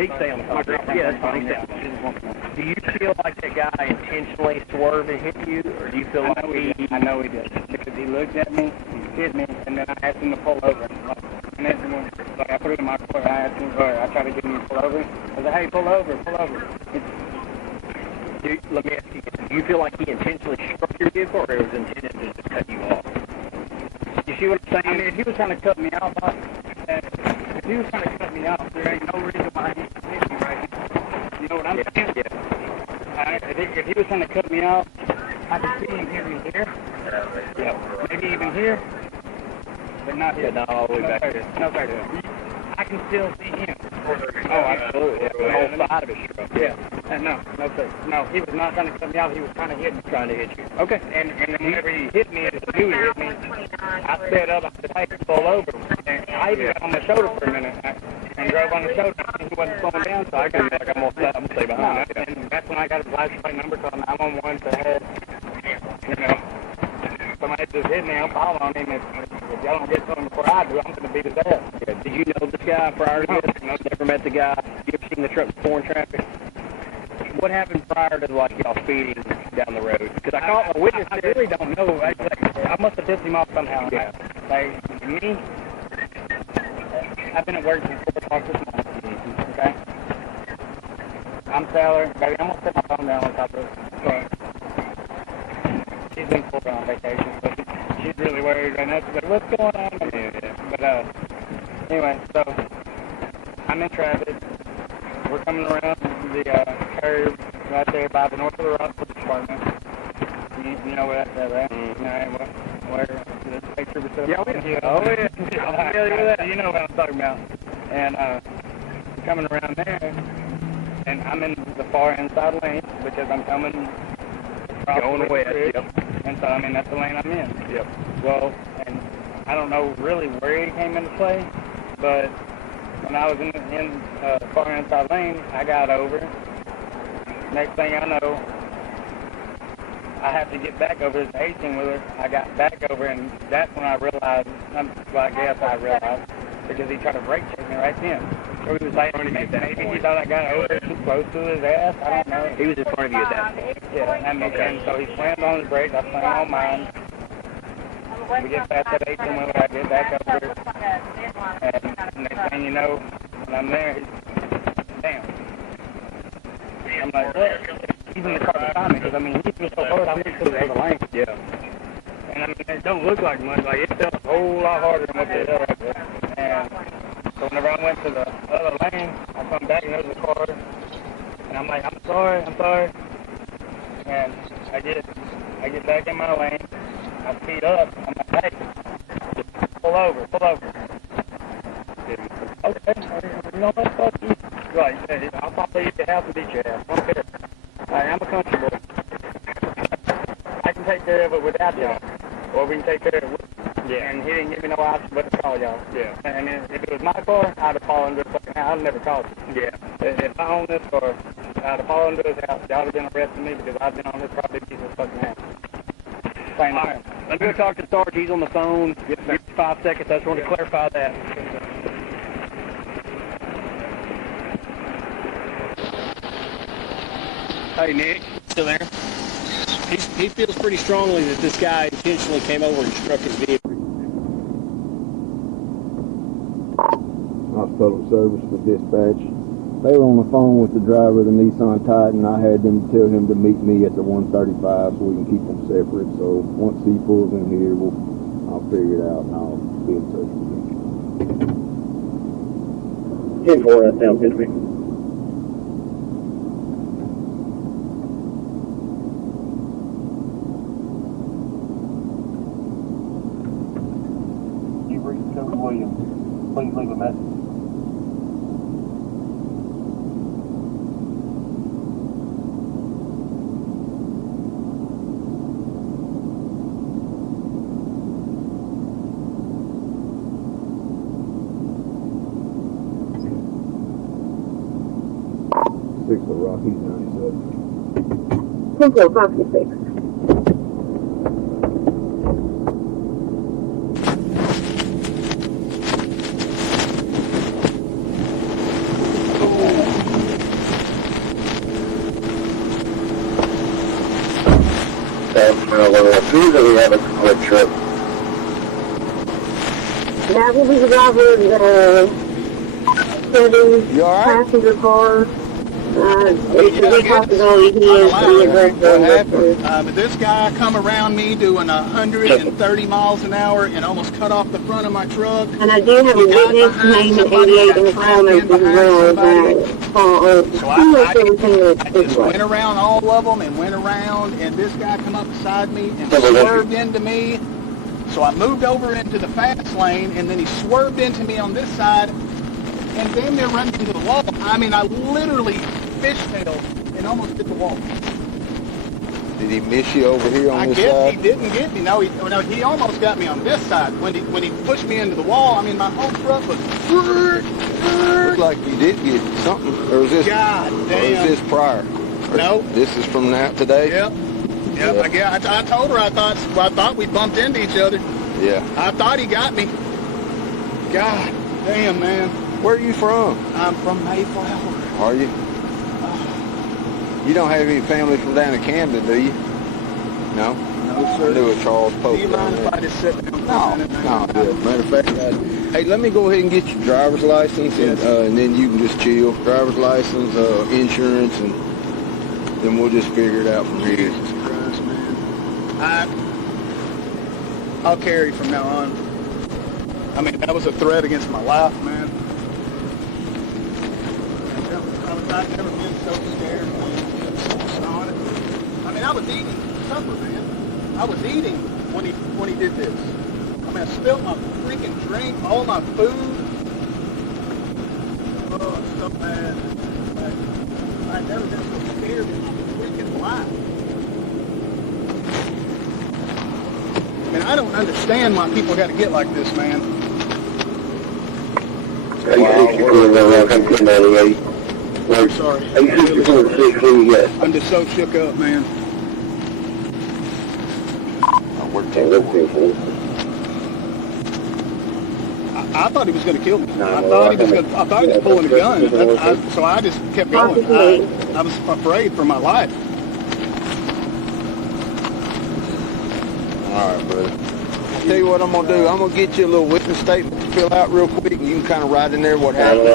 He can stay on the phone. Yeah, that's fine. Yeah. Do you feel like that guy intentionally swerved and hit you, or do you feel like I know he did, because he looked at me, he hit me, and then I asked him to pull over. And then, I put it in my car, I asked him, or I tried to get him to pull over. I was like, hey, pull over. Let me ask you, do you feel like he intentionally struck your vehicle, or it was intended to just cut you off? You see what I'm saying? I mean, if he was trying to cut me off, there ain't no reason why he should hit me right now. You know what I'm saying? Yeah. If he was trying to cut me off, I could see him hit me here. Yeah. Maybe even here. But not here. Yeah, not all the way back here. No, back here. I can still see him. Oh, absolutely. Yeah. The whole side of his truck. Yeah. No, sir. No, he was not trying to cut me off. He was trying to hit me. Trying to hit you. Okay. And then whenever he hit me, and he knew he hit me, I sped up. I said, hey, pull over. And I even got on my shoulder for a minute and drove on the shoulder. He wasn't slowing down, so I got like I'm gonna stay behind. And that's when I got his license plate number, called 911, so I had, somebody just hit me, I'm following on him. If y'all don't get to him before I do, I'm going to beat his ass. Yeah. Did you know this guy prior to this? No, never met the guy. You ever seen the truck before in traffic? What happened prior to, like, y'all speeding down the road? Because I caught a witness. I really don't know. I must have pissed him off somehow. Yeah. Like, me, I've been at work since 4 o'clock this morning. Okay? I'm Taylor. Baby, I'm going to set my phone down on top of it. She's been full on vacation, so she's really worried right now. She's like, what's going on? But, anyway, so I'm in traffic. We're coming around the curve right there by the North of the Rock Police Department. You know where that's at, right? Where the state trooper stuff? Yeah, oh, yeah. I'm familiar with that. You know what I'm talking about. And coming around there, and I'm in the far inside lane because I'm coming going west. Yep. And so, I mean, that's the lane I'm in. Yep. Well, and I don't know really where he came into play, but when I was in far inside lane, I got over. Next thing I know, I have to get back over this 18-wheeler. I got back over, and that's when I realized, I guess I realized, because he tried to brake check me right then. So he was like, maybe he thought I got over too close to his ass. I don't know. He was in front of you at that point. Yeah, and so he slammed on his brakes. I slammed on mine. We get past that 18-wheeler, I get back over, and next thing you know, when I'm there, he's, damn. I'm like, what? He's in the car behind me, because, I mean, he was so hard, I went to the other lane. Yeah. And, I mean, it don't look like much. Like, it felt a whole lot harder than what it did right there. And so whenever I went to the other lane, I come back and there's a car, and I'm like, I'm sorry. And I get back in my lane. I speed up. I'm like, hey, pull over. Okay, you know what, fuck you. Right, I'll probably leave the house and beat your ass. I don't care. I'm a country boy. I can take care of it without y'all. Or we can take care of it with. Yeah. And he didn't give me no option but to call y'all. Yeah. And if it was my car, I'd have fallen into his fucking house. I'd never called you. Yeah. If I owned this car, I'd have fallen into his house. Y'all would have been arresting me because I've been on this property piece of his fucking house. All right. Let me go talk to Sarge. He's on the phone. Give me 5 seconds. I just want to clarify that. Hey, Nick. Still there? He feels pretty strongly that this guy intentionally came over and struck his vehicle. Public service for dispatch. They were on the phone with the driver of the Nissan Titan. I had them tell him to meet me at the 135 so we can keep them separate. So once he pulls in here, I'll figure it out and I'll be in touch with him. 10-4, that sounds good to me. You've reached Cody Williams. Please leave a message. Six of Rockies 97. 10-4, Foxy 6. usually have a quick trip. That will be the driver of the You all right? passenger car. It's a good possibility he is the aggressor. What happened? But this guy come around me doing 130 miles an hour and almost cut off the front of my truck. And I do have a witness named 88 in the comments as well So I just went around all of them and went around, and this guy come up beside me and swerved into me. So I moved over into the fast lane, and then he swerved into me on this side, and damn near run into the wall. I mean, I literally fishtailed and almost hit the wall. Did he miss you over here on I this guess side? he didn't get me. No, he almost got me on this side. When he pushed me into the wall, I mean, my whole truck was... Looks like you did get something. Or was this, God or damn. is this prior? Or No. This is from now today? Yep. Yeah. I told her I thought we bumped into each other. Yeah. I thought he got me. God damn, man. Where are you from? I'm from Mayflower. Are you? You don't have any family from down in Camden, do you? No? No, sir. I knew a Charles Pope Do you down mind if there. I just sit down? No, yeah. Matter of fact, hey, let me go ahead and get your driver's license, and then you can just chill. Driver's license, insurance, and then we'll just figure it out from here. Jesus Christ, man. I'll carry from now on. I mean, that was a threat against my life, man. I've never been so scared, man. I mean, I was eating supper, man. I was eating when he did this. I mean, I spilled my freaking drink, all my food. Oh, it's so bad. I've never been so scared in my freaking life. I mean, I don't understand why people got to get like this, man. I'm sorry. I'm just so shook up, man. I thought he was going to kill me. I thought he was pulling a gun. So I just kept going. I was afraid for my life. All right, brother. I'll tell you what I'm going to do. I'm going to get you a little witness statement to fill out real quick, and you can kind of write in there what happened.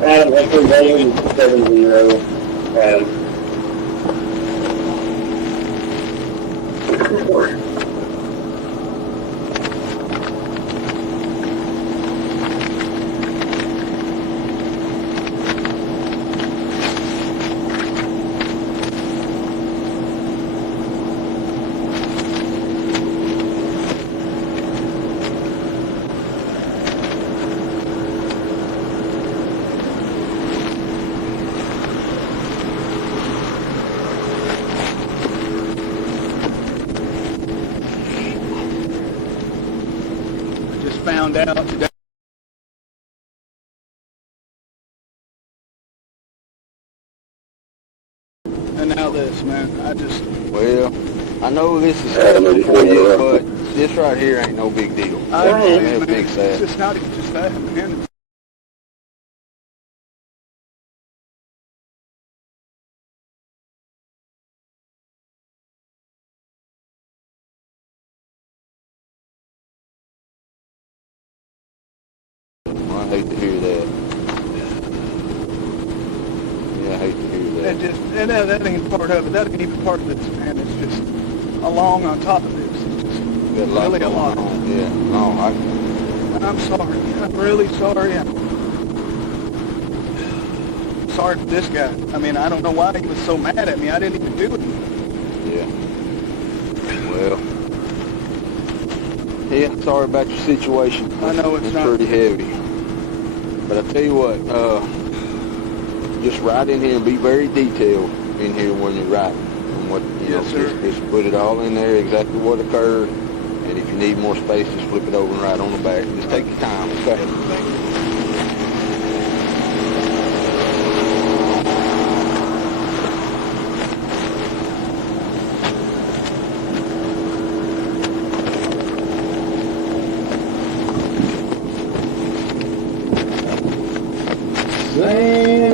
Adam, that's your name, 70, Adam. Found out today. And now this, man. Well, I know this is special for you, but this right here ain't no big deal. I I'll man, fix that. it's just not even just that, man. I hate to hear that. Yeah, I hate to hear that. And that ain't part of it. That ain't even part of this, man. It's just along on top of this. It's just really a lot. Yeah, no, And I'm sorry. I'm really sorry. I'm sorry for this guy. I mean, I don't know why he was so mad at me. I didn't even do it. Yeah. Well. Yeah, sorry about your situation. I know it's not pretty heavy. But I tell you what, just write in here and be very detailed in here when you write. And what Yes, sir. Just put it all in there, exactly what occurred. And if you need more space, just flip it over and write on the back. Just take your time, okay? Same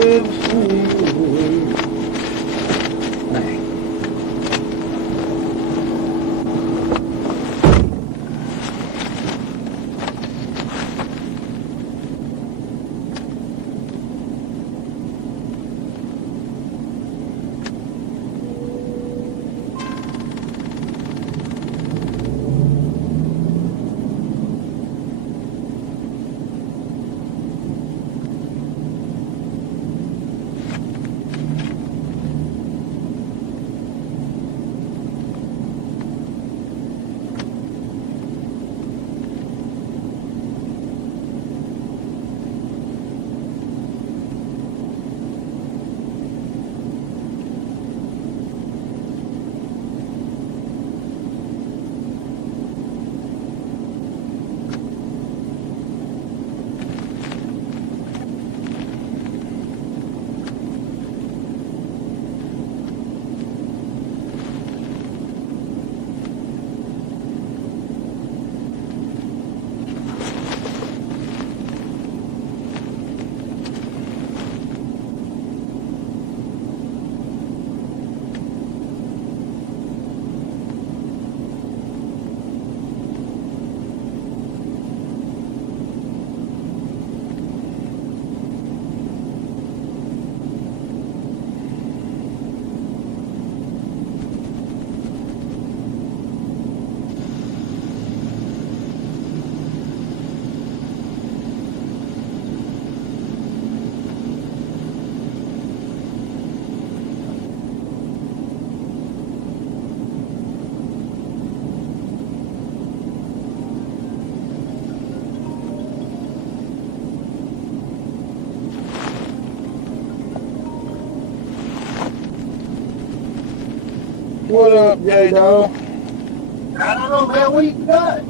What up, J-Dog? I don't know, man, what you got?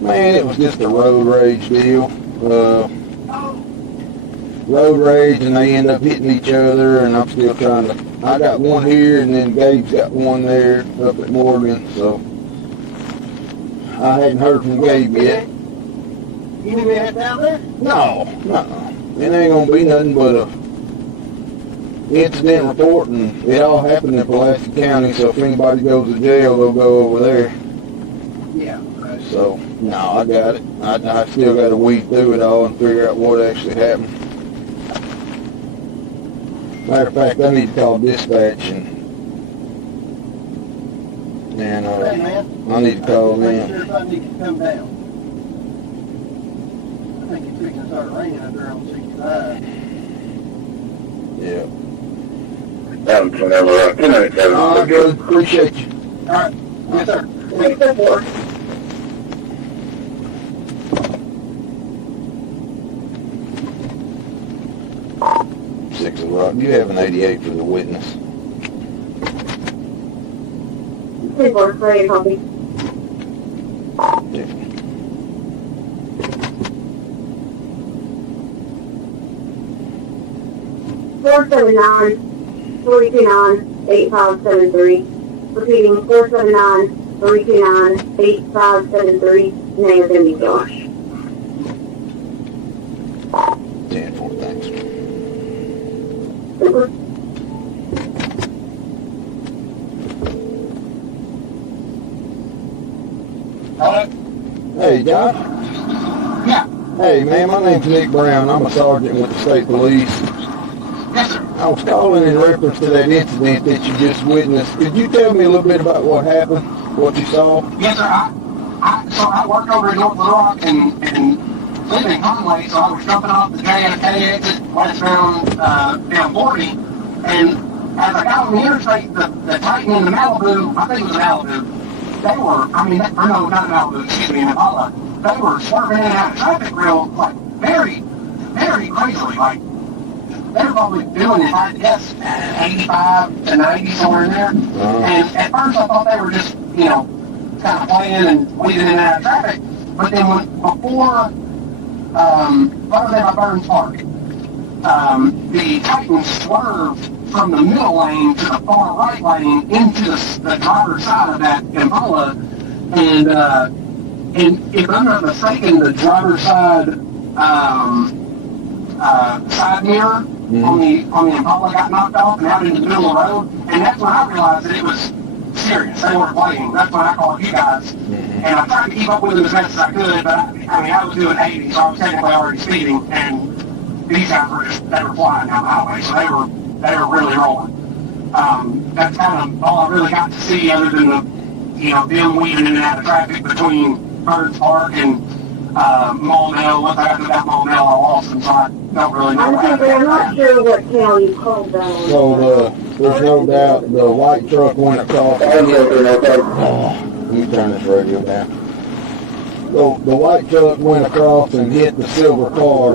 Man, it was just a road rage deal. Road rage, and they end up hitting each other, and I'm still trying to. I got one here, and then Gabe's got one there up at Morgan, so I hadn't heard from Gabe yet. You didn't have down there? No. It ain't gonna be nothing but a incident report, and it all happened in Pulaski County, so if anybody goes to jail, they'll go over there. Yeah. So, no, I got it. I still got to weed through it all and figure out what actually happened. Matter of fact, I need to call dispatch and Hey, man. I need to call them. Sure if I need to come down. I think it's fixing to start raining up there on 65. Yeah. That was whenever, 2 minutes, All right, brother. Appreciate you. All right. Yes, sir. Thank you, board. 6 o'clock. You have an 88 for the witness. 10-4, ready to copy. Yeah. 479-329-8573. Repeating, 479-329-8573. Name is Cindy Josh. 10-4, thanks. Super. Hello? Hey, John. Yeah. Hey, man, my name's Nick Brown. I'm a sergeant with the state police. Yes, sir. I was calling in reference to that incident that you just witnessed. Could you tell me a little bit about what happened, what you saw? Yes, sir. So I worked over in North Little Rock and lived in Conway, so I was jumping off the JFK exit westbound down 40, and as I got on the interstate, the Titan and the Malibu, I think it was a Malibu, they were, I mean, or no, not a Malibu, excuse me, an Impala, they were swerving in and out of traffic real, like, very, very crazily, like, they were probably doing, if I had to guess, 85 to 90, somewhere in there. And at first I thought they were just, you know, kind of playing and weaving in and out of traffic. But then before I was at Burns Park, the Titan swerved from the middle lane to the far right lane into the driver's side of that Impala. And if I'm not mistaken, the driver's side side mirror on the Impala got knocked off and out into the middle of the road, and that's when I realized that it was serious. They weren't playing. That's when I called you guys, and I tried to keep up with them as best as I could. But I was doing 80, so I was technically already speeding, and these guys were they were flying down the highway, so they were really rolling. That's kind of all I really got to see, other than them weaving in and out of traffic between Burns Park and Maulnell. Once I got to that Maulnell, I lost them, so I don't really know what happened. I'm not sure what county you called that. So, there's no doubt the white truck went across. Let me turn this radio down. So, the white truck went across and hit the silver car,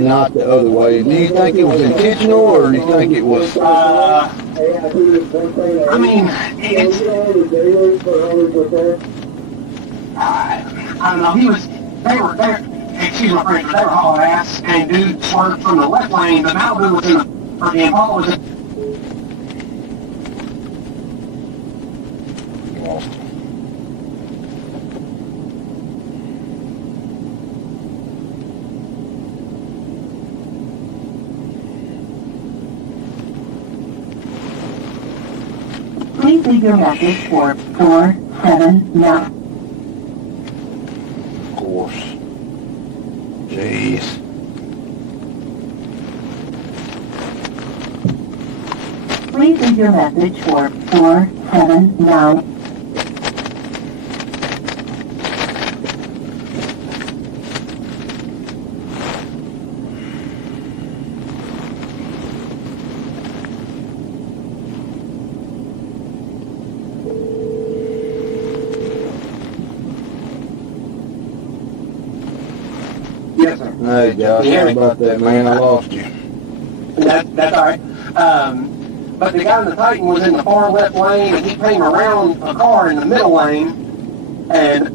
not the other way. Do you think it was intentional, or do you think it was... I mean, I don't know, excuse my French, but they were hauling ass, and dude swerved from the left lane. The Malibu was the Impala was in. Lost. Please leave your message for 479. Of course. Jeez. Please leave your message for 479. Yes, sir. Hey, Josh, sorry about that, man. I lost you. That's all right. but the guy in the Titan was in the far left lane, and he came around a car in the middle lane, and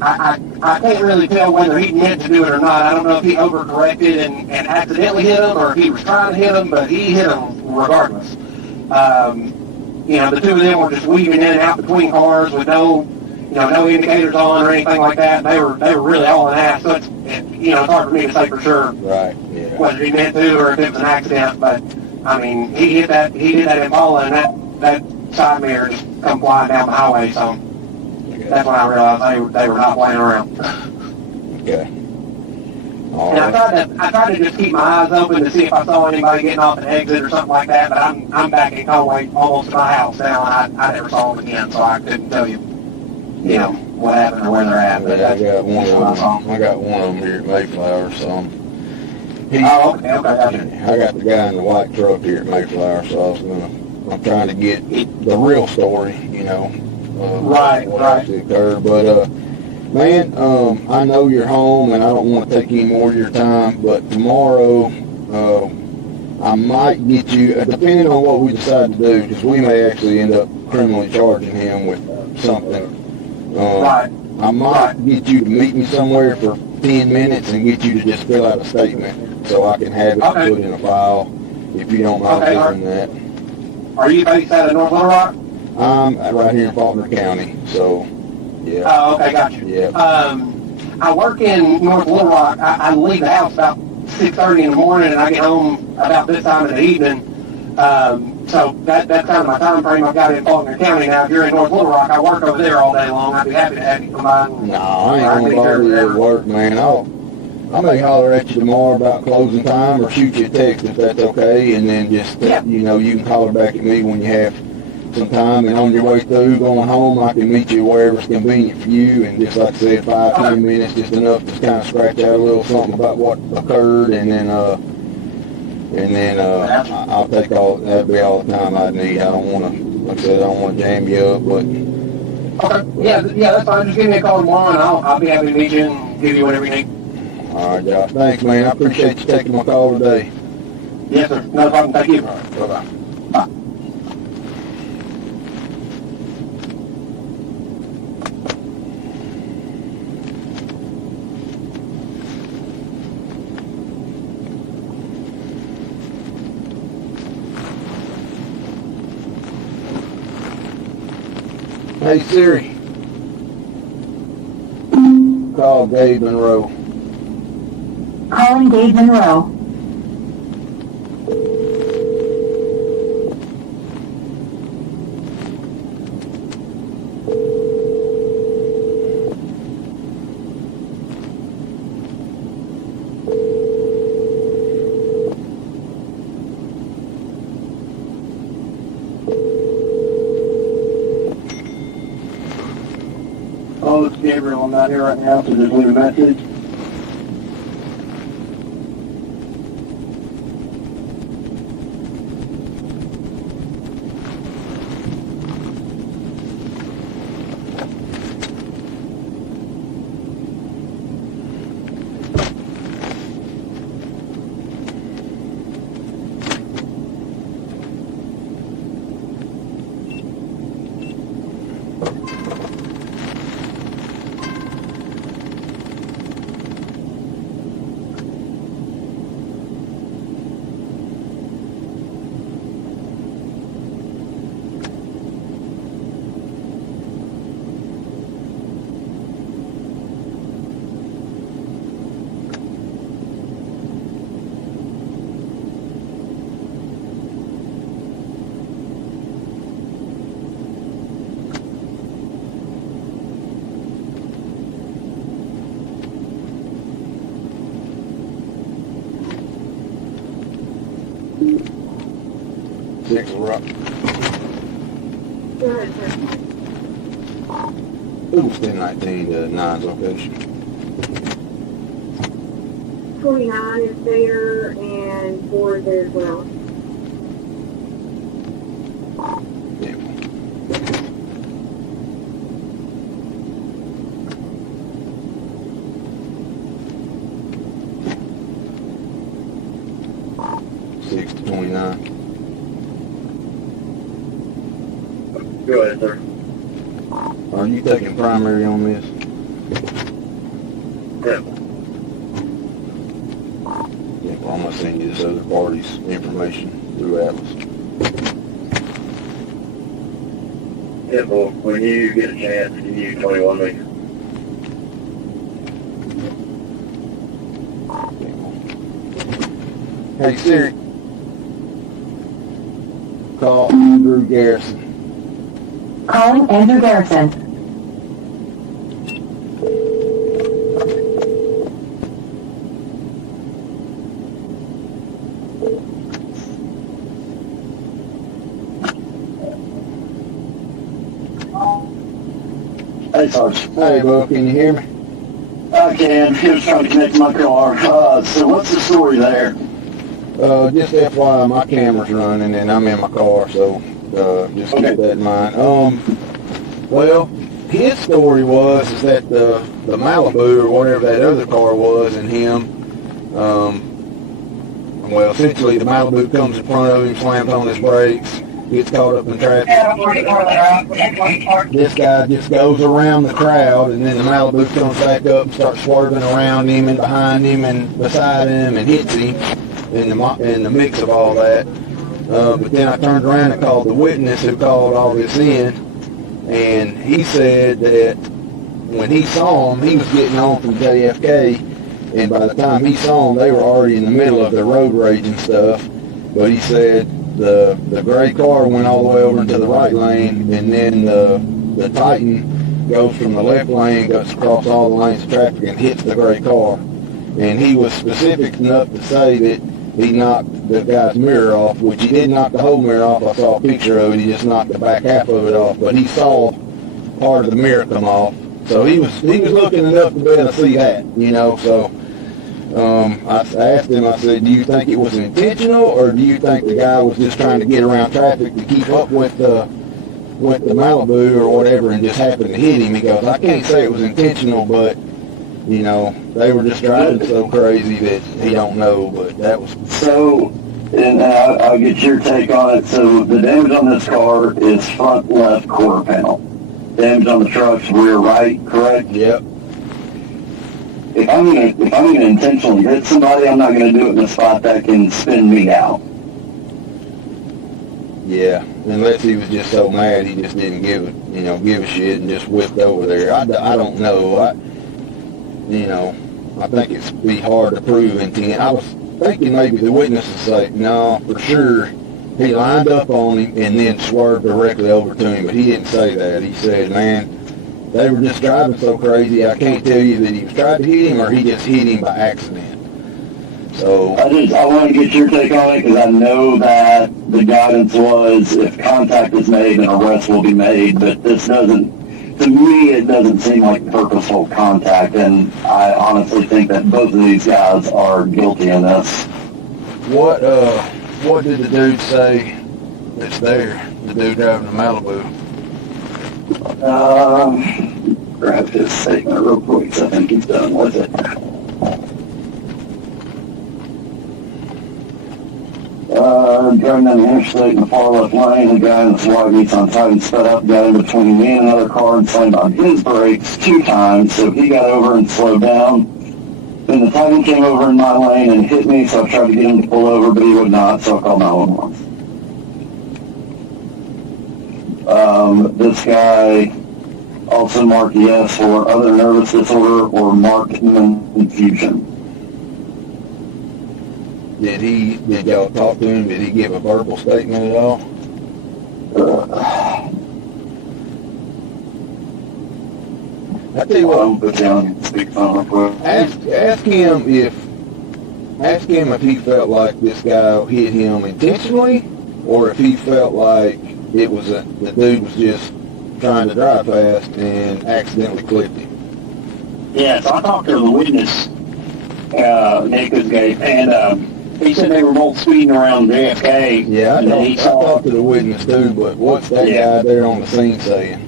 I can't really tell whether he meant to do it or not. I don't know if he overcorrected and accidentally hit him, or if he was trying to hit him, but he hit him regardless. You know, the two of them were just weaving in and out between cars with no indicators on or anything like that. They were really all in ass. So it's hard for me to say for sure. Right. Yeah. Whether he meant to or if it was an accident. But I mean, he hit that Impala, and that side mirror just come flying down the highway. So that's when I realized they were not playing around. Okay. And I tried to just keep my eyes open to see if I saw anybody getting off an exit or something like that, but I'm back in Conway almost to my house now, and I never saw them again, so I couldn't tell you, what happened or where they're at. But I got one of them here at Mayflower, so okay, gotcha. I got the guy in the white truck here at Mayflower, so I'm trying to get the real story, Right. actually occurred. But man, I know you're home, and I don't want to take any more of your time, but tomorrow I might get you, depending on what we decide to do, because we may actually end up criminally charging him with something. Right. I might get you to meet me somewhere for 10 minutes and get you to just fill out a statement so I can have it put in a file, if you don't mind doing that. Are you based out of North Little Rock? I'm right here in Faulkner County, so yeah. Oh, okay, gotcha. Yeah. I work in North Little Rock. I leave the house about 6:30 in the morning, and I get home about this time in the evening. So that's kind of my time frame I've got in Faulkner County. Now, if you're in North Little Rock, I work over there all day long. I'd be happy to have you come by. No, I ain't gonna bother you at work, man. I may holler at you tomorrow about closing time or shoot you a text if that's okay, and then just, you can holler back at me when you have some time, and on your way through, going home, I can meet you wherever's convenient for you, and just like I said, 5-10 minutes, just enough to kind of scratch out a little something about what occurred, and then I'll take that'll be all the time I need. I don't want to, like I said, I don't want to jam you up, but. Okay, yeah, that's fine. Just give me a call tomorrow, and I'll be happy to meet you and give you whatever you need. All right, Josh. Thanks, man. I appreciate you taking my call today. Yes, sir. No problem. Thank you. All right, bye-bye. Bye. Hey, Siri. Call Dave Monroe. Calling Dave Monroe. Oh, it's Gabriel. I'm not here right now, so just leave a message. Six rock. It was 1019 to 9's location. 29 is there, and 4 is there as well. Yeah. Six to 29. Go ahead, sir. Are you taking primary on this? Yeah. Yeah, well, I'm gonna send you this other party's information through Atlas. Yeah, well, when you get a chance, can you 21 me? Hey Siri, call Andrew Garrison. Calling Andrew Garrison. Hey, Sarge. Hey, Bo, can you hear me? I can. He was trying to connect my car. So what's the story there? Just FYI, my camera's running and I'm in my car, so just keep that in mind. Well, his story was is that the Malibu or whatever that other car was and him, well, essentially the Malibu comes in front of him, slams on his brakes, gets caught up in traffic. This guy just goes around the crowd, and then the Malibu comes back up and starts swerving around him and behind him and beside him and hits him in the mix of all that. But then I turned around and called the witness who called all this in, and he said that when he saw him, he was getting on from JFK, and by the time he saw him, they were already in the middle of their road rage and stuff. But he said the gray car went all the way over into the right lane, and then the Titan goes from the left lane, goes across all the lanes of traffic and hits the gray car. And he was specific enough to say that he knocked the guy's mirror off, which he didn't knock the whole mirror off. I saw a picture of it. He just knocked the back half of it off, but he saw part of the mirror come off. So he was looking enough to be able to see that, you know. So I asked him, I said, do you think it was intentional, or do you think the guy was just trying to get around traffic to keep up with the Malibu or whatever and just happened to hit him? He goes, I can't say it was intentional, but, you know, they were just driving so crazy that he don't know, but that was... So, and I'll get your take on it. So the damage on this car is front left quarter panel. Damage on the truck's rear right, correct? Yep. If I'm gonna intentionally hit somebody, I'm not gonna do it in a spot that can spin me out. Yeah, unless he was just so mad he just didn't give a shit and just whipped over there. I don't know. I think it'd be hard to prove intent. I was thinking maybe the witnesses say, no, for sure, he lined up on him and then swerved directly over to him, but he didn't say that. He said, man, they were just driving so crazy, I can't tell you that he was trying to hit him or he just hit him by accident. So I want to get your take on it because I know that the guidance was if contact is made, an arrest will be made, but this doesn't, to me, it doesn't seem like purposeful contact, and I honestly think that both of these guys are guilty in this. what did the dude say that's there, the dude driving the Malibu? Grab his statement real quick, 'cause I think he's done with it. Driving down the interstate in the far left lane, the guy in the white Nissan Titan sped up, got in between me and another car and slammed on his brakes 2 times, so he got over and slowed down. Then the Titan came over in my lane and hit me, so I tried to get him to pull over, but he would not, so I called 911. This guy also marked yes for other nervous disorder or marked confusion. Did y'all talk to him? Did he give a verbal statement at all? I tell you what, Put down speakerphone real quick. ask him if he felt like this guy hit him intentionally, or if he felt like it was the dude was just trying to drive fast and accidentally clipped him. Yeah, so I talked to the witness, Nick was gay, and he said they were both speeding around JFK. Yeah, I talked to the witness too, but what's that guy there on the scene saying?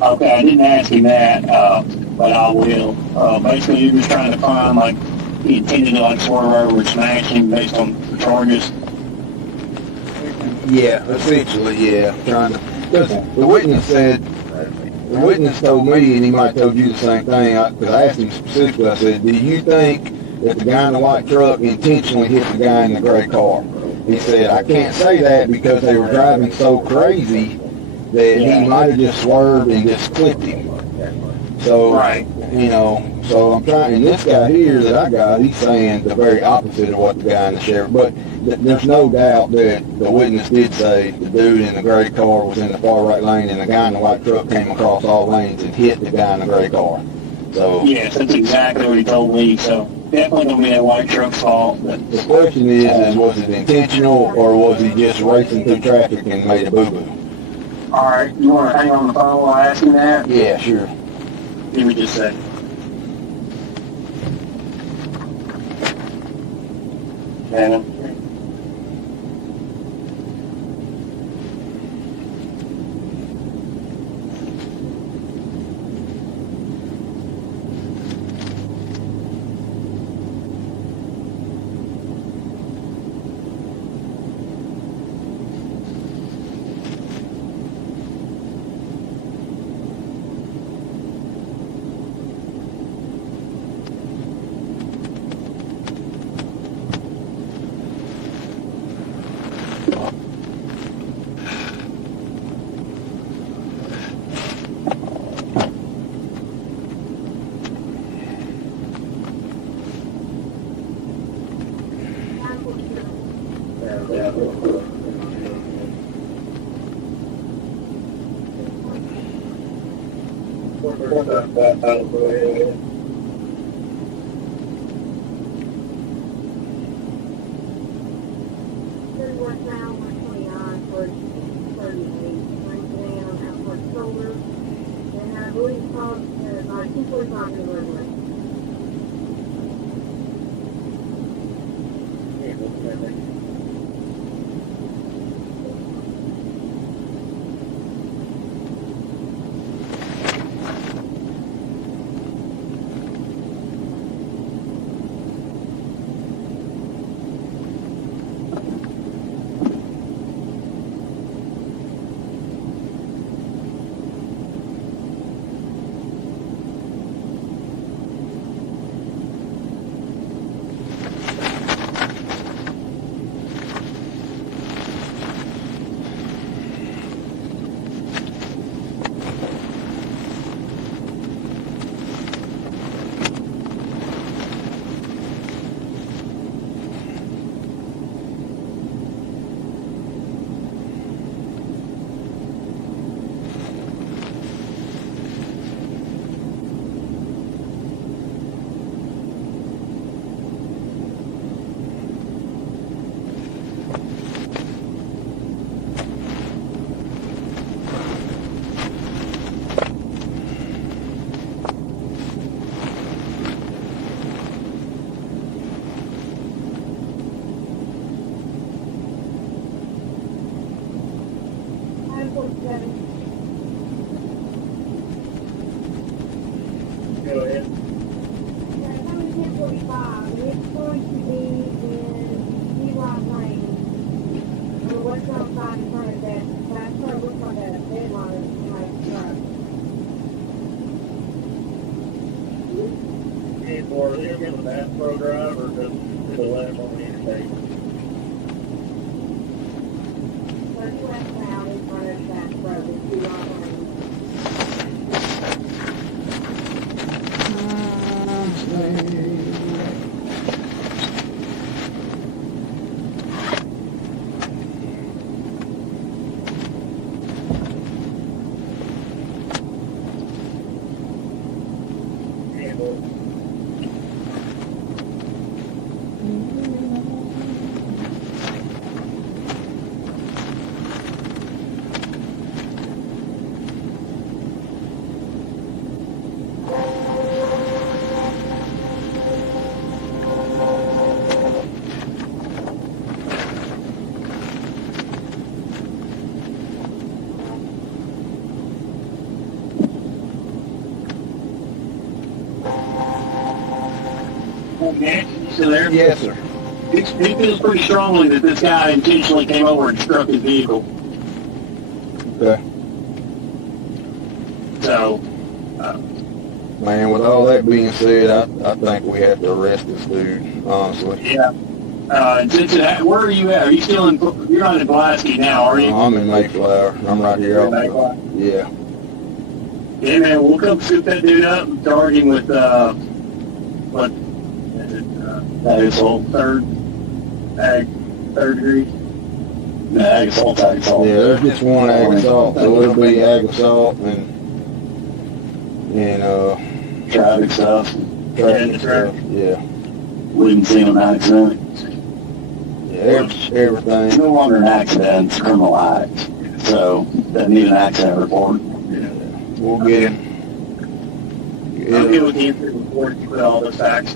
Okay, I didn't ask him that, but I will. Basically, he was trying to find, like, he intended to, like, swerve over and smash him based on the charges. Yeah, essentially, yeah. Because the witness said, the witness told me, and he might have told you the same thing, because I asked him specifically, I said, do you think that the guy in the white truck intentionally hit the guy in the gray car? He said, I can't say that because they were driving so crazy that he might have just swerved and just clipped him. So, Right. you know, so I'm trying, and this guy here that I got, he's saying the very opposite of what the guy in the sheriff, but there's no doubt that the witness did say the dude in the gray car was in the far right lane and the guy in the white truck came across all lanes and hit the guy in the gray car. So Yes, that's exactly what he told me, so definitely gonna be that white truck's fault. But the question is was it intentional or was he just racing through traffic and made a boo-boo? all right, you wanna hang on the phone while I ask him that? Yeah, sure. Give me just a second. Shannon. Go ahead. Any more in the back pro drive or just to the left on the interstate? Nick, you still there? Yes, sir. He feels pretty strongly that this guy intentionally came over and struck his vehicle. Okay. So, Man, with all that being said, I think we have to arrest this dude, honestly. yeah. Where are you at? Are you still in, you're not in Pulaski now, are you? I'm in Mayflower. I'm right here. Mayflower? Yeah. Yeah, man, we'll come scoop that dude up and charge him with, what, ag assault, third degree? No, ag assault. Yeah, there's just one ag assault, so it'll be ag assault and Traffic stuff. traffic stuff. Yeah. We didn't see an accident. Yeah, everything. It's no longer an accident, it's a criminal act. So, doesn't need an accident report. We'll get him. I'll get with the incident report and put all the facts.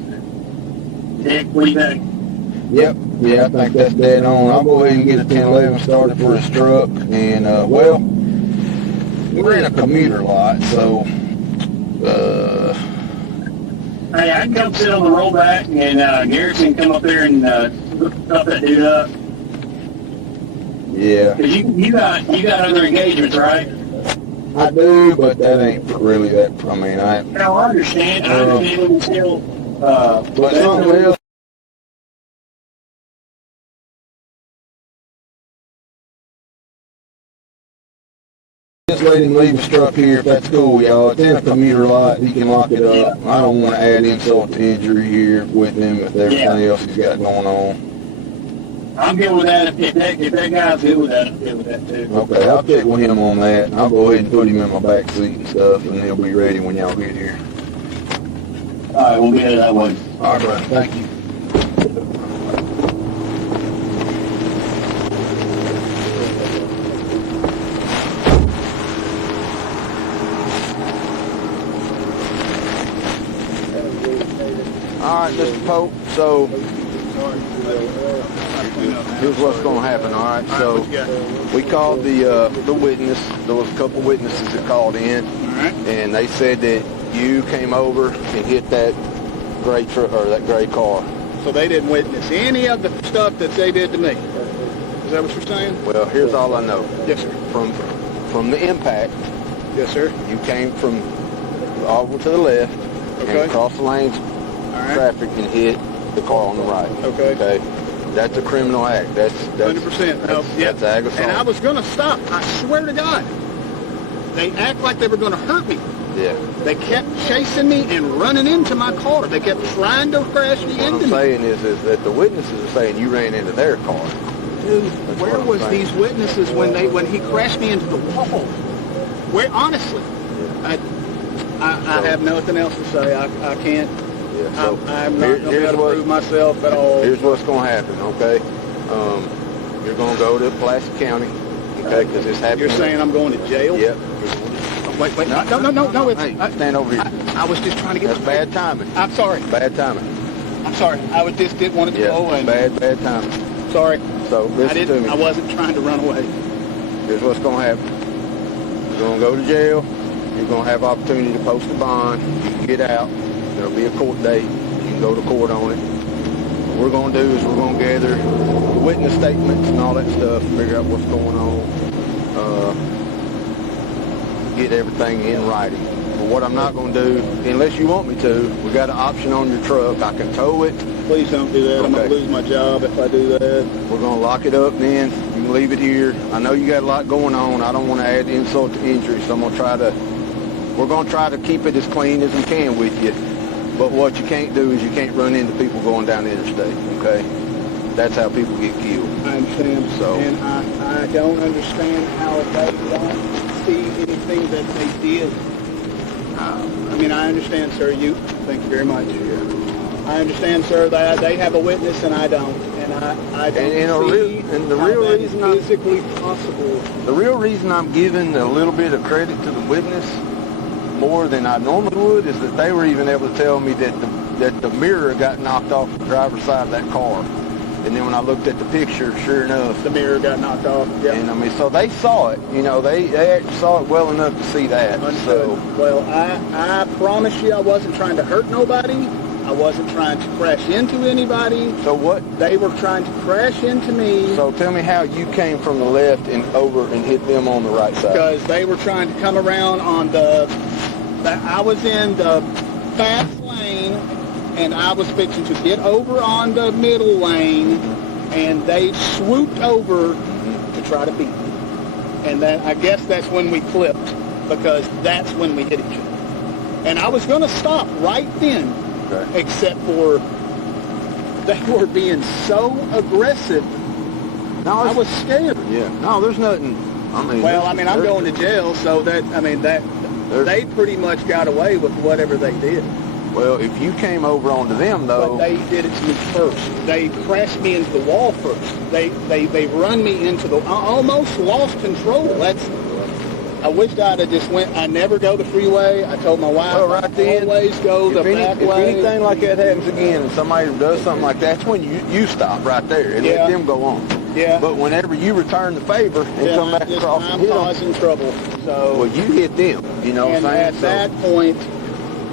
Dick, what do you think? Yep. Yeah, I think that's dead on. I'll go ahead and get a 1011 started for his truck. And, well, we're in a commuter lot, so, Hey, I can come sit on the rollback and Garrison come up there and hook that dude up. yeah. Cause you got other engagements, right? I do, but that ain't really that, I mean, No, I understand. I understand it still, but something else. Just let him leave his truck here if that's cool, y'all. It's in a commuter lot. He can lock it up. I don't want to add insult to injury here with him if everything else he's got going on. I'm good with that. If that guy's good with that, I'm good with that too. Okay, I'll check with him on that. I'll go ahead and put him in my back seat and stuff, and he'll be ready when y'all get here. All right, we'll get it that way. All right, thank you. All right, Mr. Pope, so here's what's going to happen, all right? So we called the witness. There was a couple witnesses that called in, and they said that you came over and hit that gray truck or that gray car. So they didn't witness any of the stuff that they did to me. Is that what you're saying? Well, here's all I know. Yes, sir. From the impact, Yes, sir. you came from over to the left Okay. and across the lanes All right. traffic and hit the car on the right. Okay. Okay. That's a criminal act. That's 100%. That's ag assault. And I was going to stop. I swear to God. They act like they were going to hurt me. Yeah. They kept chasing me and running into my car. They kept trying to crash me What I'm into me. saying is that the witnesses are saying you ran into their car. Dude, That's where what I'm was saying. these witnesses when he crashed me into the wall? Where, honestly, I have nothing else to say. I can't. Yeah. So I'm not going to be able to prove myself at all. Here's what's going to happen, okay? You're going to go to Pulaski County, okay? Because this happened. You're saying I'm going to jail? Yep. Wait. No. It's, Hey, stand over here. I was just trying to get. That's bad timing. I'm sorry. Bad timing. I'm sorry. I just didn't want it to Yeah. go. And Bad timing. sorry. So listen to me. I wasn't trying to run away. Here's what's going to happen. You're going to go to jail. You're going to have opportunity to post a bond. You can get out. There'll be a court date. You can go to court on it. What we're going to do is we're going to gather the witness statements and all that stuff, figure out what's going on, get everything in writing. But what I'm not going to do, unless you want me to, we got an option on your truck. I can tow it. Please don't do that. I'm going Okay. to lose my job if I do that. We're going to lock it up then. You can leave it here. I know you got a lot going on. I don't want to add insult to injury, so we're going to try to keep it as clean as we can with you. But what you can't do is you can't run into people going down the interstate, okay? That's how people get killed. I understand. So- And I don't understand how they don't see anything that they did. I mean, I understand, sir. Thank you very much. I understand, sir, that they have a witness and I don't. And I don't see how that is physically possible. The real reason I'm giving a little bit of credit to the witness more than I normally would is that they were even able to tell me that the mirror got knocked off the driver's side of that car. And then when I looked at the picture, sure enough, The mirror got knocked off. Yep. and I mean, so they saw it. You know, they actually saw it well enough to see that. Understood. So Well, I promise you I wasn't trying to hurt nobody. I wasn't trying to crash into anybody. So what? They were trying to crash into me. So tell me how you came from the left and over and hit them on the right side. Because they were trying to come around on I was in the fast lane, and I was fixing to get over on the middle lane, and they swooped over to try to beat me. And then I guess that's when we clipped, because that's when we hit each other. And I was going to stop right then, Okay. except for they were being so aggressive. No, I was scared. Yeah. No, there's nothing. I mean. Well, I mean, I'm going to jail, so that they pretty much got away with whatever they did. Well, if you came over onto them, though. But they did it to me first. They crashed me into the wall first. They run me into I almost lost control. I wished I'd have just went. I never go the freeway. I told my wife, Well, right then, always go the back if way. anything like that happens again and somebody does something like that, that's when you stop right there and let them go on. Yeah. But whenever you return the favor and come back across and I'm hit them, causing trouble. So. well, you hit them. You know what I'm saying? And at that point,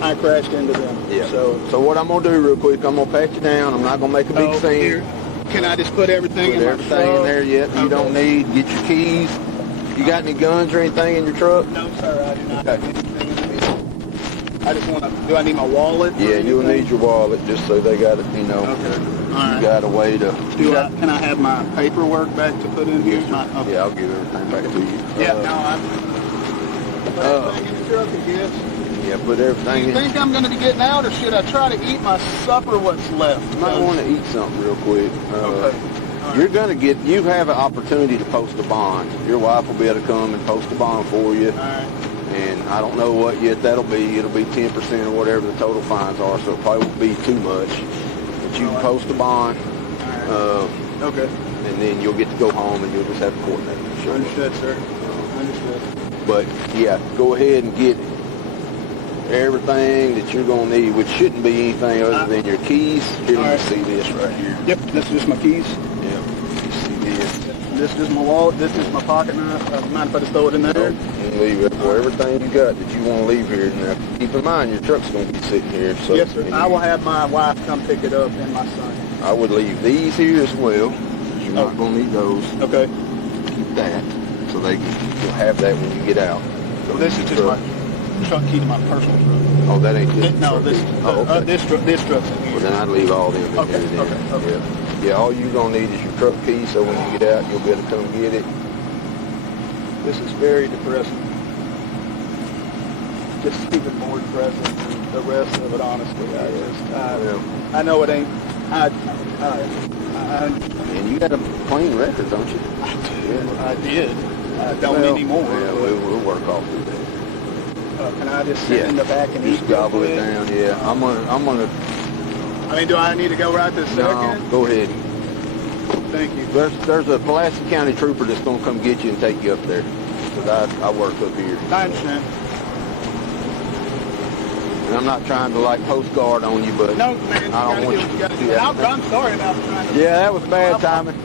I crashed into them. Yeah. So what I'm gonna do real quick, I'm gonna pat you down. I'm not gonna make a big scene. Here, can I just put everything Put in everything my truck? in there yet. You don't need. Get your keys. You got any guns or anything in your truck? No, sir, I do not Okay. have anything in the I just want to. Do I need my wallet? Yeah, you'll need your wallet just so they got it. You know, Okay. you All right. got a way to. Can I have my paperwork back to put in here? Okay. Yeah, I'll give everything back to you. Yeah, no, I'm. Put everything in the truck, I guess. Yeah, put Do everything you in. think I'm going to be getting out, or should I try to eat my supper? What's left? You might want to eat something real quick. Okay. You're going to you have an opportunity to post a bond. Your wife will be able to come and post a bond for you. All right. And I don't know what yet that'll be. It'll be 10% or whatever the total fines are, so it probably won't be too much. But you can post a bond, Okay. and then you'll get to go home and you'll just have to coordinate. Sure. Understood, sir. Understood. But yeah, go ahead and get everything that you're going to need, which shouldn't be anything other than your keys. Here, let me see this right here. Yep, this is just my keys. Yeah, you see this. This is my wallet. This is my pocket knife. Mind if I just throw it in there? You can leave it for everything you got that you want to leave here. Now, keep in mind, your truck's going to be sitting here. So Yes, sir. I will have my wife come pick it up and my son. I would leave these here as well. You're not going to need those. Okay. Keep that, so you'll have that when you get out. So this is just my truck key to my personal truck. Oh, that ain't this. No, truck, this is it? Oh, okay. this truck's in Well, here. then I'd leave all them in Okay, here. Then. okay. Yeah, all you're going to need is your truck key, so when you get out, you'll be able to come get it. This is very depressing. Just even more depressing than the rest of it, honestly. I know it ain't. And you got a clean record, don't you? I did. I don't anymore. Yeah, we'll work off through that. Can I just sit in the back and just eat? gobble it down. Yeah, I'm gonna. I mean, do I need to go right this second? No, go ahead. Thank you. There's a Pulaski County trooper that's gonna come get you and take you up there. Because I work up here. I understand. And I'm not trying to like post guard on you, but No, man, you I don't want gotta do what you gotta do. Yeah. I'm sorry about trying to. Yeah, that was bad timing.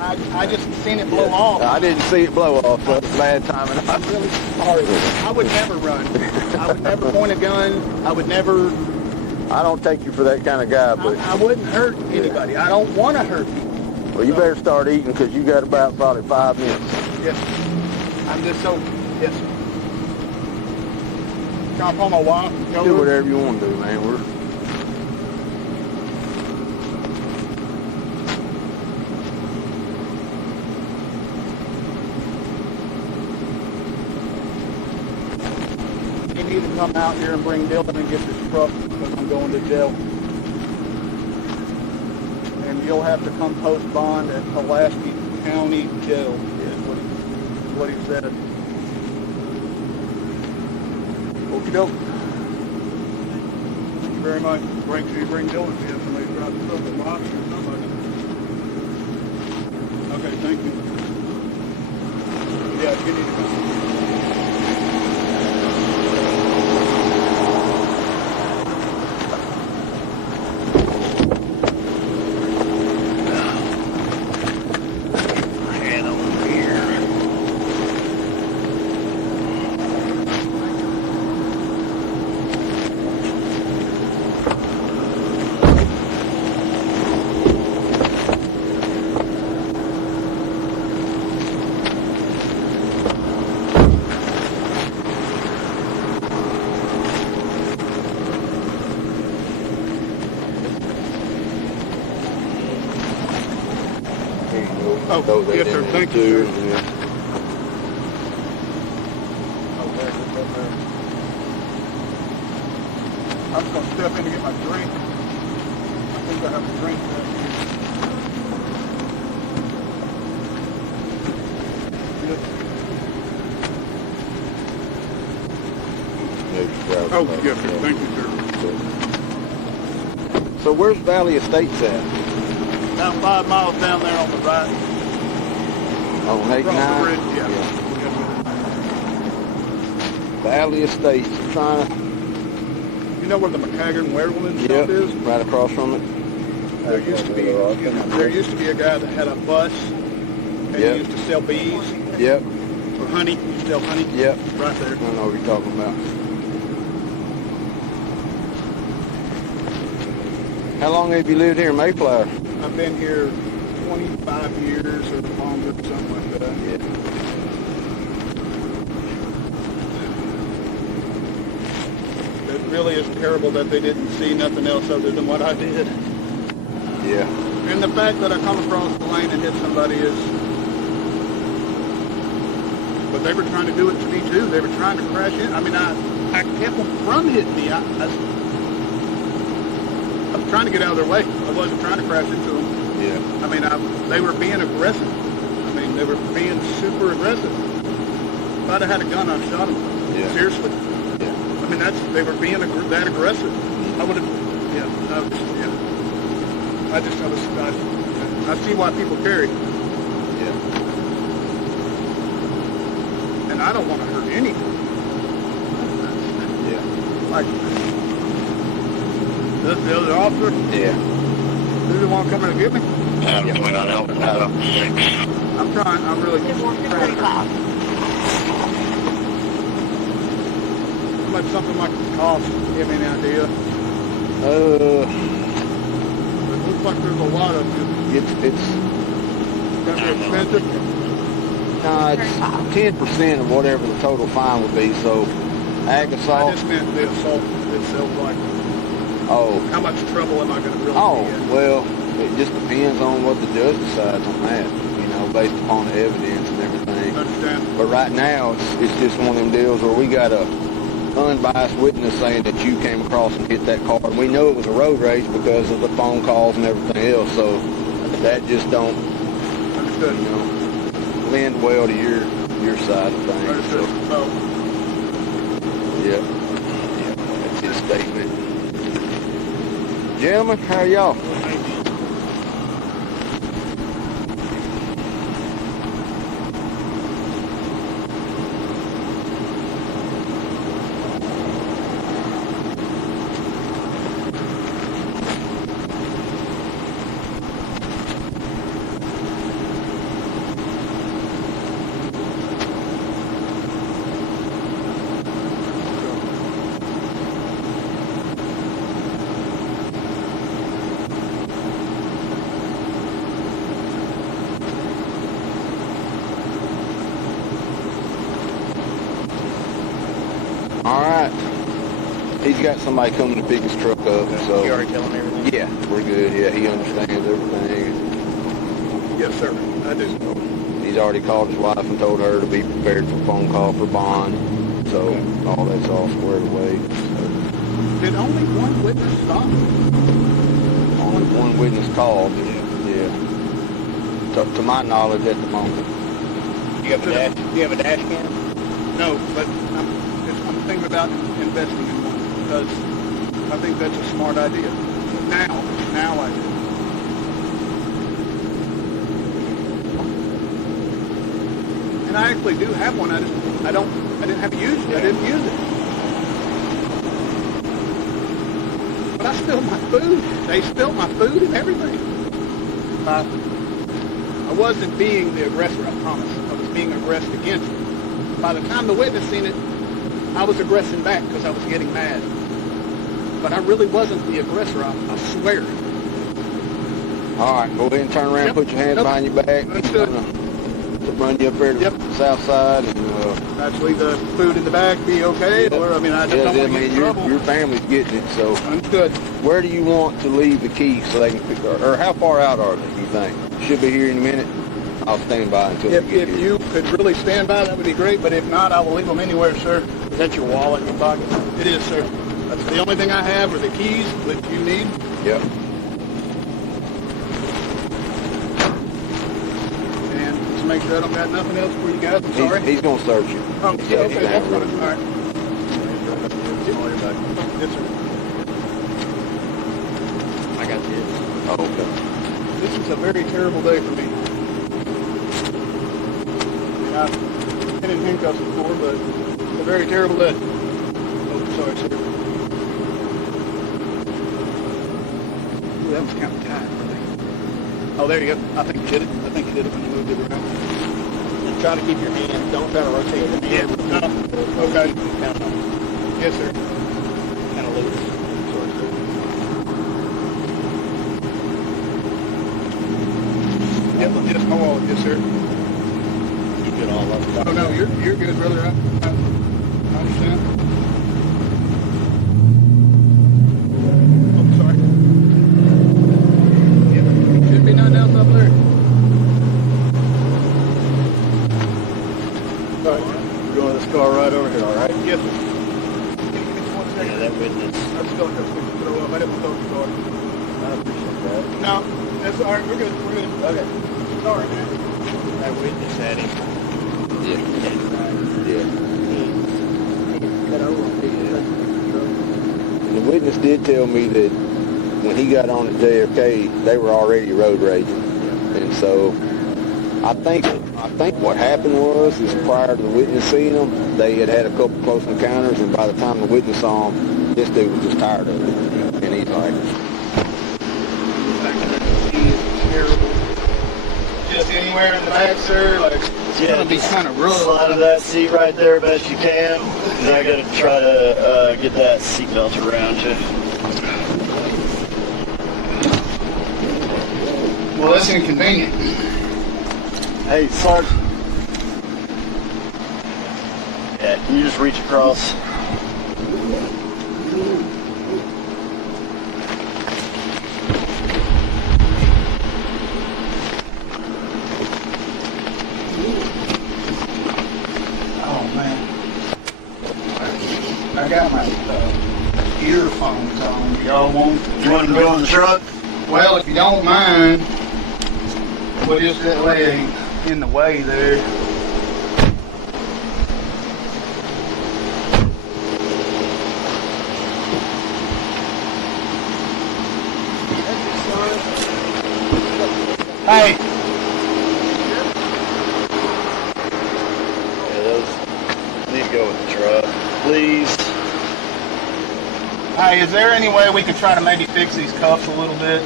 I just seen it blow off. I didn't see it blow off, so it's bad timing. I'm really sorry. I would never run. I would never point a gun. I would never. I don't take you for that kind of guy, but I wouldn't hurt anybody. I don't want to hurt people. well, you better start eating because you got about probably 5 minutes. Yes. I'm just so. Yes. Can I call my wife? Do whatever you want to do, man. You need to come out here and bring Dylan and get this truck because I'm going to jail. And you'll have to come post bond at Pulaski County Jail. Is what he said. Okie doke. Thank you very much. Make sure you bring Dylan to you. Somebody drives the truck with my option or somebody. Okay, thank you. Yeah, you need to come. Oh, those yes, in sir. there Thank too. you, sir. Yeah. Oh, there it is up there. I'm just going to step in to get my drink. I think I have a drink there. Yes. Oh, yes, sir. Thank you, sir. So where's Valley Estates at? About 5 miles down there on the right. On Across 89? the bridge, yeah. Valley Estates. I'm trying to... You know where the McCaggart Werewolf shop Yep, is? right across from it. There used to be a guy that had a bus and Yep. he used to sell bees Yep, or honey. He used to sell honey. yep. Right there. I know what you're talking about. How long have you lived here in Mayflower? I've been here 25 years or longer, something like that. Yeah. It really is terrible that they didn't see nothing else other than what I did. Yeah. And the fact that I come across the lane and hit somebody is... But they were trying to do it to me too. They were trying to crash in. I mean, I kept them from hitting me. I was trying to get out of their way. I wasn't trying to crash into them. Yeah. I mean, they were being aggressive. I mean, they were being super aggressive. If I'd have had a gun, I'd have shot them. Yeah. Seriously. Yeah. I mean, they were being that aggressive. I would have, I see why people carry. Yeah. And I don't want to hurt anyone. Yeah. Like, this the other officer? Yeah. Who's the one coming to get me? I'm going on help. I'm trying, I'm really trying. How much something like this costs? Give me an idea. It looks like there's a lot of you. It's Gonna be expensive. no, it's 10% of whatever the total fine would be. So, ag I assault. just meant the assault itself. Like, Oh. how much trouble am I going to really Oh, be in? well, it just depends on what the judge decides on that. You know, based upon the evidence and everything. Understand? But right now, it's just one of them deals where we got a unbiased witness saying that you came across and hit that car. And we know it was a road rage because of the phone calls and everything else. So that just don't, Understood. you know, lend well to your side of things. Understood. So, yeah, that's his statement. Gentlemen, how are y'all? All right. He's got somebody coming to pick his truck up. So You already tell him everything? yeah, we're good. Yeah, he understands everything. Yes, sir. I do. He's already called his wife and told her to be prepared for a phone call for bond. So all that's all squared away. Did only one witness stop? Only one witness called. Yeah. To my knowledge at the moment. Do you have a dash cam? No, but I'm thinking about investing in one because I think that's a smart idea. Now I do. And I actually do have one. I didn't have to use it. I didn't use it. But I spilled my food. They spilled my food and everything. I wasn't being the aggressor, I promise. I was being aggressed against it. By the time the witness seen it, I was aggressing back because I was getting mad. But I really wasn't the aggressor, I swear. All right, go ahead and turn around, put your hands behind your back. That's good. To run you up there to the south side. And, Actually, the food in the bag be okay? Or, I mean, I just don't want to get in trouble. your family's getting it, so. Understood. Where do you want to leave the keys so they can pick, or how far out are they, you think? Should be here in a minute? I'll stand by until If we get here. you could really stand by, that would be great, but if not, I will leave them anywhere, sir. Is that your wallet in your pocket? It is, sir. That's the only thing I have are the keys that you need. Yep. And just make sure I don't got nothing else for you guys. I'm sorry. He's going to search you. Oh, Yeah, okay, he's that's gonna fine. have All right. Yes, sir. I got this. Oh, okay. This is a very terrible day for me. I've been in handcuffs before, but it's a very terrible day. Oh, sorry, sir. Ooh, that was kind of tight for me. Oh, there you go. I think you did it. I think you did it when you moved it around. And try to keep your hand. Don't try to rotate your hand. No. Okay. Kind of, Yes, sir. kind of loose. Sort of. Yep, yes, my wallet. Yes, sir. Keep it all up. Oh, no, you're good, brother. I understand. Oh, sorry. Yep, shouldn't be nothing else up there. All right. We're going this car right over here, all right? Yes, sir. Give me just 1 second. Yeah, that witness. I just felt like I was going to throw up. I didn't want to throw the car. I appreciate that. No, that's all right. We're good. We're good. Okay. Sorry, man. That witness had him. Yeah. Yeah. And the witness did tell me that when he got on at JFK, they were already road raging. And so I think what happened is prior to the witness seeing them, they had had a couple close encounters, and by the time the witness saw him, this dude was just tired of it. And he's like, Just anywhere in the back, sir. Like, it's gonna be kind of rough. Slide of that seat right there best you can. And I gotta try to get that seatbelt around you. Well, that's inconvenient. Hey, Sergeant. Yeah, can you just reach across? Oh man, I got my earphones on. Y'all want? You want to go in the truck? Well, if you don't mind, we'll just that way ain't in the way there. Hey, Yeah, those need to go with the truck. Please. hey, is there any way we could try to maybe fix these cuffs a little bit?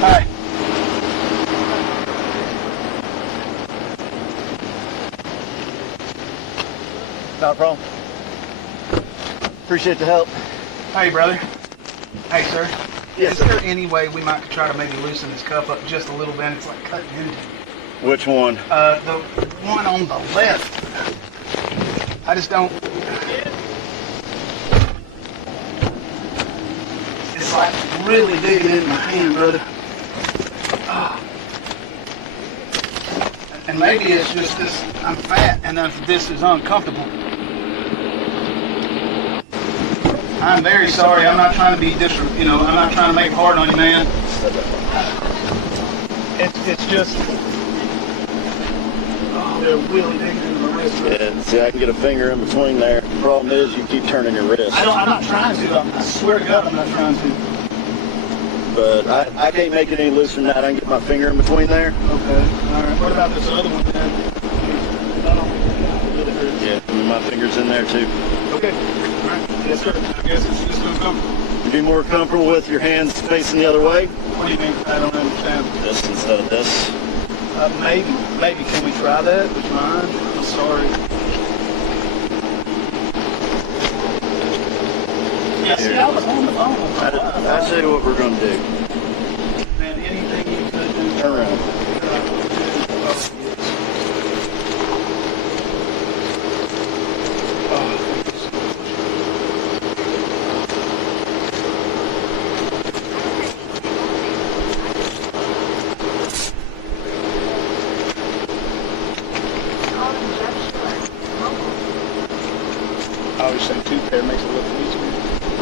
Hey. Not a problem. Appreciate the help. Hey, brother. Hey, sir. Yes, Is sir. there any way we might try to maybe loosen this cuff up just a little bit? It's like cutting into Which one? the one on the left. I just don't. It's like really digging in my hand, brother. Ah. And maybe it's just this. I'm fat, and this is uncomfortable. I'm very sorry. I'm not trying to be I'm not trying to make it hard on you, man. It's just. Oh, they're really digging into my wrist. Yeah, see, I can get a finger in between there. The problem is you keep turning your wrist. I'm not trying to. I swear to God, I'm not trying to. But I can't make it any looser than that. I can get my finger in between there. Okay. All right. What about this other one then? Yeah, my finger's in there too. Okay. All right. Yes, sir. I guess it's just uncomfortable. You'd be more comfortable with your hands facing the other way? What do you mean? I don't understand. This instead of this. Maybe. Can we try that? Would you mind? I'm sorry. Yeah, see, I was on the phone. I tell you what we're going to do. Man, anything you could do. Turn around.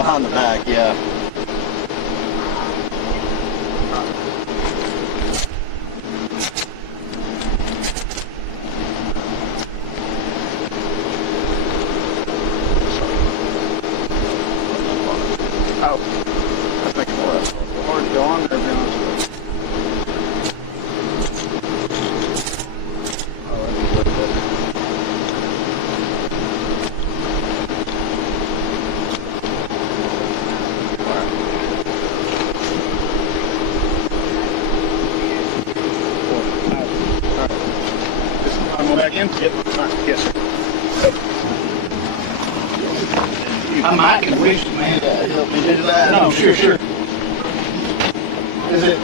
behind the back, yeah. Oh, I think it's hard to go on there, to be honest with you. I'm going back in? Yep. All right. Yes, sir. I might can reach the man. Help me do that. No, sure. Is it?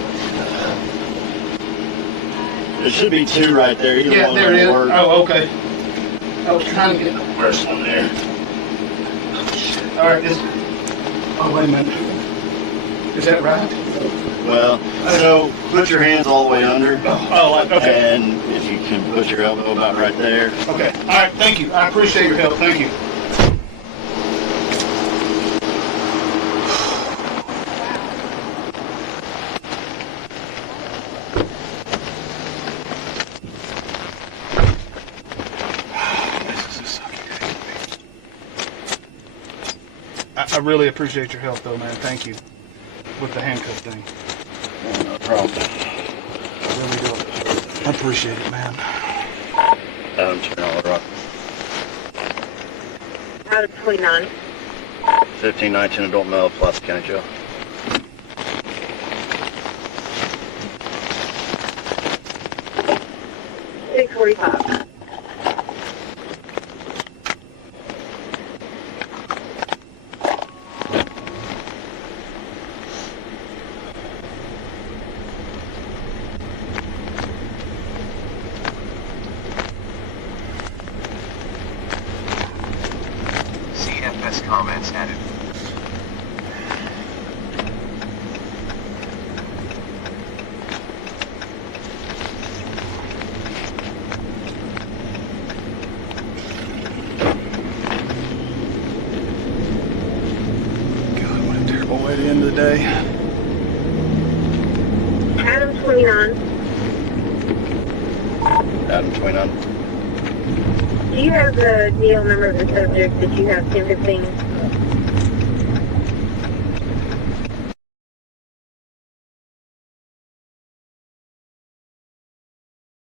There should be two right there. Either Yeah, one there it is. will work. Oh, okay. I was trying to get the first one there. All right, oh, wait a minute. Is that right? Well, so put your hands all the way under. Oh, okay. And if you can put your elbow about right there. Okay. All right, thank you. I appreciate your help. Thank you. I really appreciate your help, though, man. Thank you. With the handcuff thing. No problem. I really do. I appreciate it, man. Adam, turn all right. Out of 29. 1519 adult male, Placer County Jail. $645. CFS comments added. God, what a terrible way to end the day. Adam 29. Adam 29. Do you have the DL number of the subject that you have 1015?